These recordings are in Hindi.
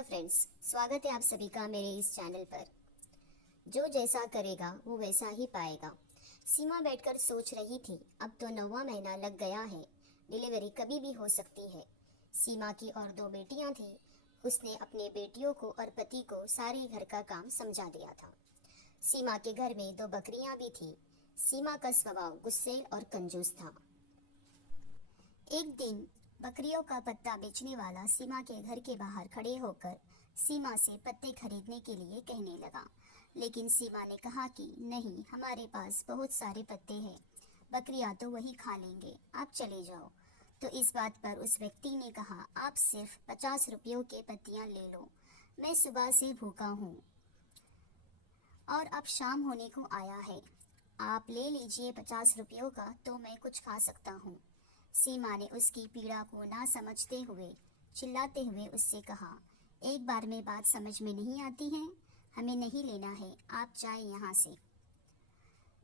हेलो फ्रेंड्स, स्वागत है आप सभी का मेरे इस चैनल पर। जो जैसा करेगा वो वैसा ही पाएगा। सीमा बैठकर सोच रही थी, अब तो 9वां महीना लग गया है, डिलीवरी कभी भी हो सकती है। सीमा की और 2 बेटियां थीं। उसने अपने बेटियों को और पति को सारे घर का काम समझा दिया था। सीमा के घर में 2 बकरियां भी थीं। सीमा का स्वभाव गुस्सैल और कंजूस था। एक दिन बकरियों का पत्ता बेचने वाला सीमा के घर के बाहर खड़े होकर सीमा से पत्ते खरीदने के लिए कहने लगा। लेकिन सीमा ने कहा कि नहीं, हमारे पास बहुत सारे पत्ते हैं, बकरियां तो वही खा लेंगे, आप चले जाओ। तो इस बात पर उस व्यक्ति ने कहा, आप सिर्फ 50 रुपयों के पत्तियां ले लो, मैं सुबह से भूखा हूँ और अब शाम होने को आया है, आप ले लीजिए 50 रुपयों का तो मैं कुछ खा सकता हूँ। सीमा ने उसकी पीड़ा को ना समझते हुए चिल्लाते हुए उससे कहा, एक बार में बात समझ में नहीं आती है, हमें नहीं लेना है, आप जाए यहाँ से।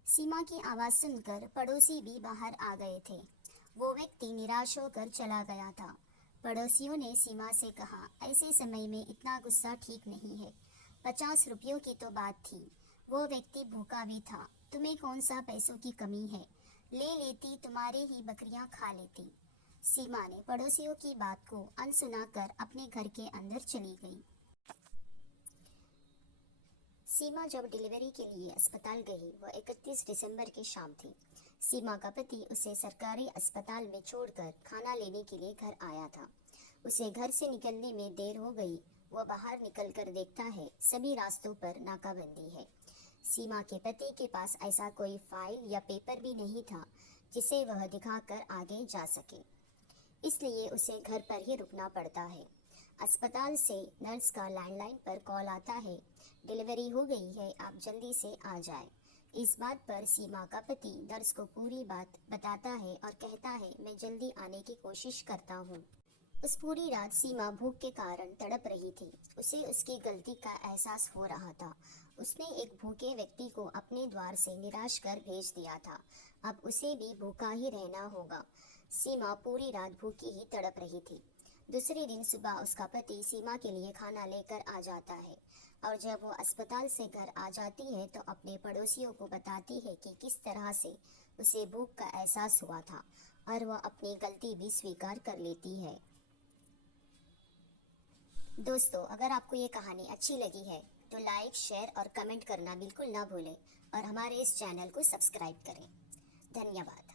सीमा की आवाज़ सुनकर पड़ोसी भी बाहर आ गए थे। वो व्यक्ति निराश होकर चला गया था। पड़ोसियों ने सीमा से कहा, ऐसे समय में इतना गुस्सा ठीक नहीं है, 50 रुपयों की तो बात थी, वो व्यक्ति भूखा भी था, तुम्हें कौन सा पैसों की कमी है, ले लेती, तुम्हारे ही बकरियां खा लेती। सीमा ने पड़ोसियों की बात को अनसुना कर अपने घर के अंदर चली गई। सीमा जब डिलीवरी के लिए अस्पताल गई, वह 31 दिसंबर की शाम थी। सीमा का पति उसे सरकारी अस्पताल में छोड़कर खाना लेने के लिए घर आया था। उसे घर से निकलने में देर हो गई। वह बाहर निकलकर देखता है, सभी रास्तों पर नाकाबंदी है। सीमा के पति के पास ऐसा कोई फाइल या पेपर भी नहीं था जिसे वह दिखाकर आगे जा सके, इसलिए उसे घर पर ही रुकना पड़ता है। अस्पताल से नर्स का लैंडलाइन पर कॉल आता है, डिलीवरी हो गई है, आप जल्दी से आ जाए। इस बात पर सीमा का पति नर्स को पूरी बात बताता है और कहता है, मैं जल्दी आने की कोशिश करता हूँ। उस पूरी रात सीमा भूख के कारण तड़प रही थी। उसे उसकी गलती का एहसास हो रहा था। उसने एक भूखे व्यक्ति को अपने द्वार से निराश कर भेज दिया था। अब उसे भी भूखा ही रहना होगा। सीमा पूरी रात भूखी ही तड़प रही थी। दूसरे दिन सुबह उसका पति सीमा के लिए खाना लेकर आ जाता है और जब वो अस्पताल से घर आ जाती है तो अपने पड़ोसियों को बताती है कि किस तरह से उसे भूख का एहसास हुआ था और वह अपनी गलती भी स्वीकार कर लेती है। दोस्तों, अगर आपको ये कहानी अच्छी लगी है तो लाइक, शेयर और कमेंट करना बिल्कुल ना भूलें और हमारे इस चैनल को सब्सक्राइब करें। धन्यवाद।